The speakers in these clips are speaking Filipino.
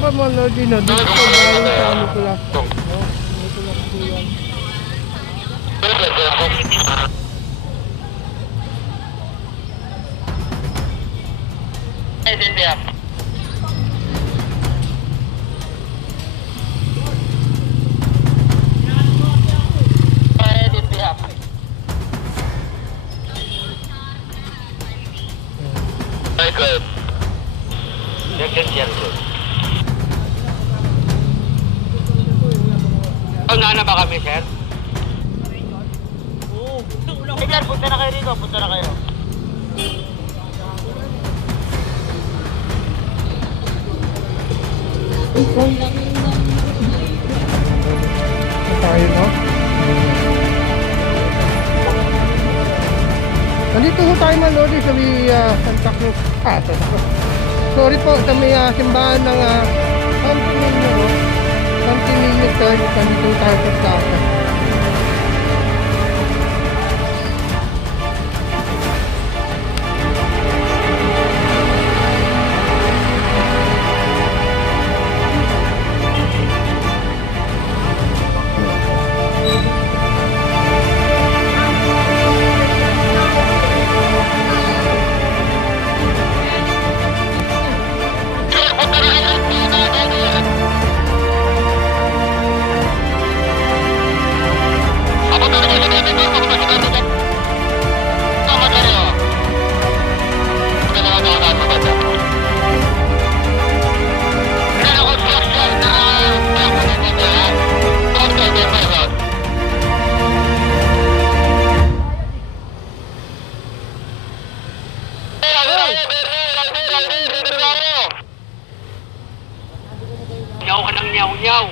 Ba mga Lodi na, dito ko galing sa ano pala. Dito lang po yan. Good. Yan. Una na ba kami, sir? Oo. Sir, punta na kayo rito. Punta na kayo. Tayo no? Nandito ho tayo mga Lodi sa may Santa Cruz. Santa Cruz. Sorry po, sa may simbahan ng Santimilio, no? Santimilio Church. Nandito tayo sa plaza. Nyaw ka ng nyaw.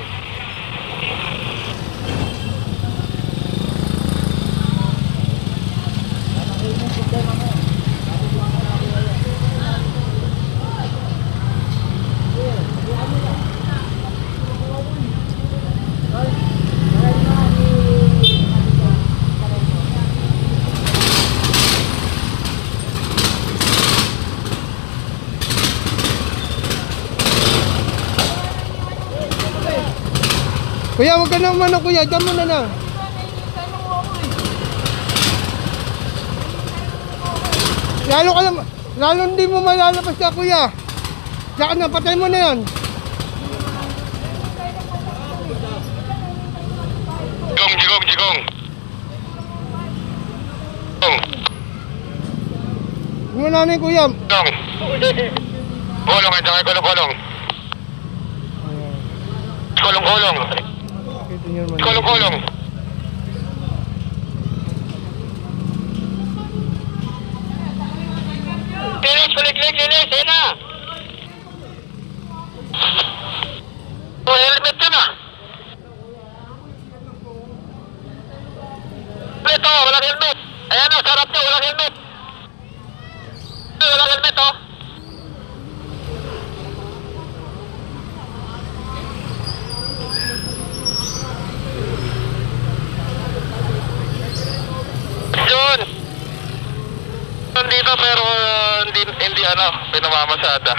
Kuya, huwag ka nang mano kuya, dyan mo na lang. Lalo hindi mo malalabas ka kuya. Diyan ka na, patay mo na yan. Jigong. Huwag mo na na kuya. Kulong, ito ay kulong. Kulong. Kulong. Linis, ayun na. Helmet ka na. Ito, walang helmet. Ayan o, sarap niya, walang helmet. Walang helmet o. Dito pero hindi pinamamasada.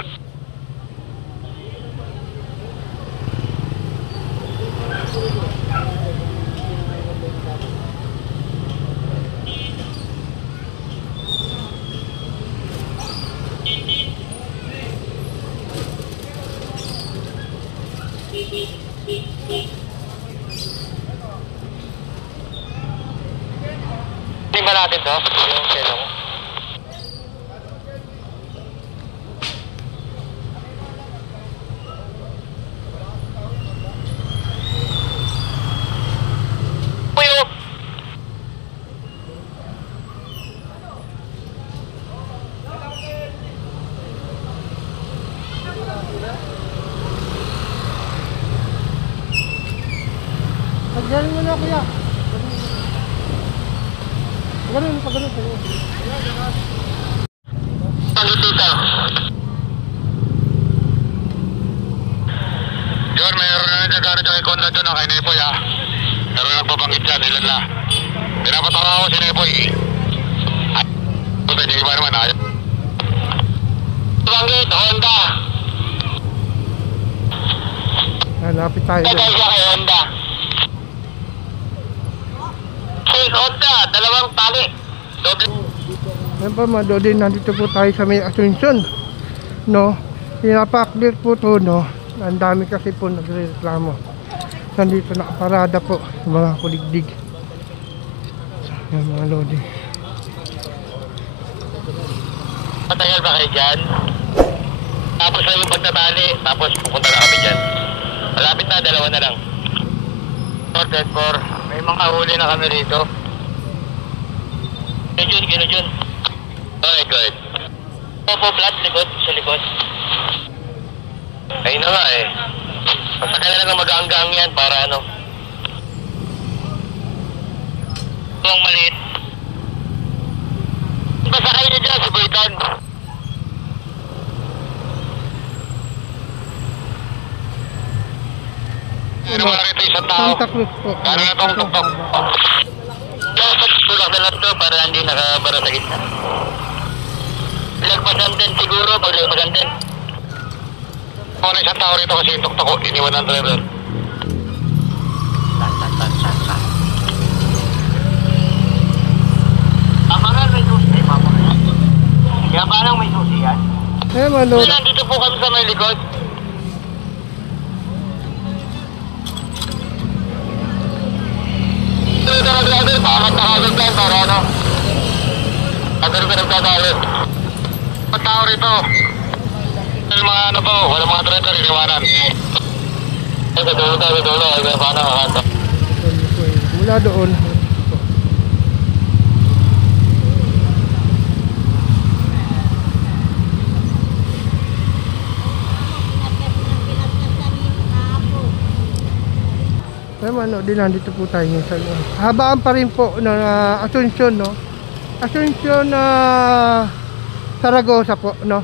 Hindi ba natin to? Yung selong. Paggaling mo na kuya. Paggaling. Yor, mayroon na nagkakaroon sa ikonda doon kay Nepoy ha. Pero nagpabanggit dyan, ilan na. Pinapatawa ko si Nepoy. Ay, puta niya iba naman ayaw. Banggit, Honda. Malapit tayo Ito dyan. siya kay Honda. Hey, Honda, dalawang tali. Doble. Yan po mga Lodi, nandito po tayo sa may Asuncion. No, pinapa-clear po to, no. Ang dami kasi po nagre-reklamo. Nandito nakaparada po yung mga kuligdig. Yan mga Lodi. Matagal ba kayo dyan? Tapos lang yung pagtatali, tapos pupunta na kami dyan. Malapit na, dalawa na lang. Dead core. May mga huli na kami rito. Kino Jun. Okay, good. Opo, flat, likod, sa likod. Ayun na nga eh. Masakay na lang ng mag-aanggang yan para ano. Ang maliit. Masakay niya dyan, si Boydan. Ano mga rito isang tao? Santa Cruz po. Ano na itong tuktok? Dapat tulak na lang ito para hindi nakabara sa gitna. Lagpasan din siguro pag lagpasan din. Kung isang tao rito kasi yung tuktok ko, iniwan ng driver. Pamangan may susi, pamangan. Kaya parang may susi yan. Eh mga Lodi. Nandito po kami sa may likod. Bakit nakagod lang para ano? Agad ka nagtatawid. Ang tao rito. Yung mga ano po, walang mga driver, iniwanan. Ay, sa dulo. Ay, paano makakanta? Mula doon. Naman, no, din nandito po tayo sa habaan pa rin po ng Asuncion, no? Asuncion na Saragosa po, no?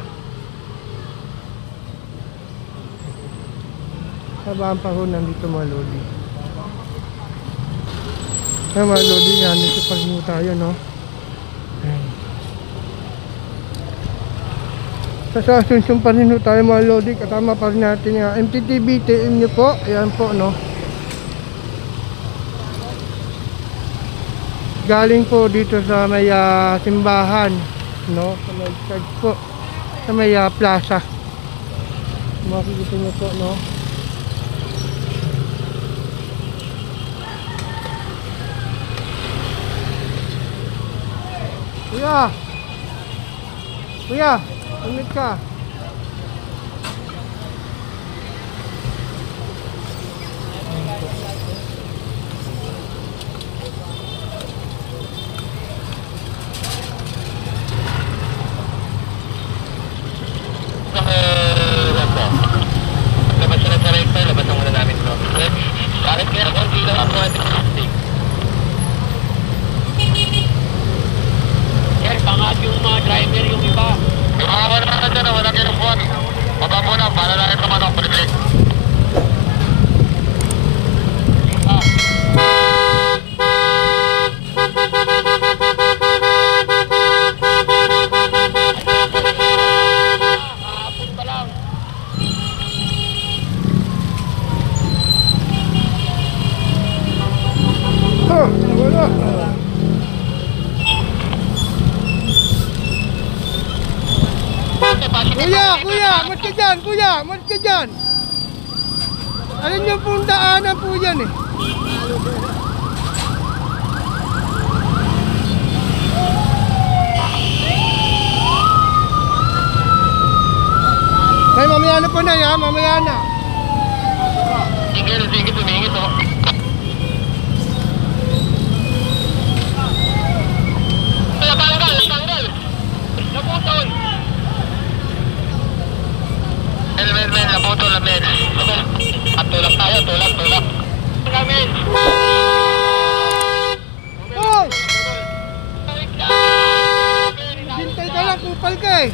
Habaan pa ho nandito mga Lodi. Mga Lodi, nandito pa rin tayo, no? Ayan. Sa Asuncion pa rin tayo mga Lodi, kasama pa rin natin yung MTTV, TM nyo po, ayan po, no? Galing po dito sa may simbahan, no? Sa may church po, sa may plaza. Makikita nyo po, no? Kuya, umit ka. Labas na sa rector, labas na muna namin bro. Bakit kaya konti lang ako natin plastic? Sir, pangat yung mga driver yung iba. Yung mga wala na dyan, walang uniform. Baba muna, para lang ito manok, balik. Wala. Kuya, mat ka dyan, kuya, mat ka dyan. Alin yung pong daanan po yan eh. Ay, mamaya na po na ya, mamaya na. Sige, tumingit oh. Natanggal. Naputol. Men, naputol na men. At tulak tayo, tulak. Kamin. Hoy! Hintay ka lang, kupal ka eh.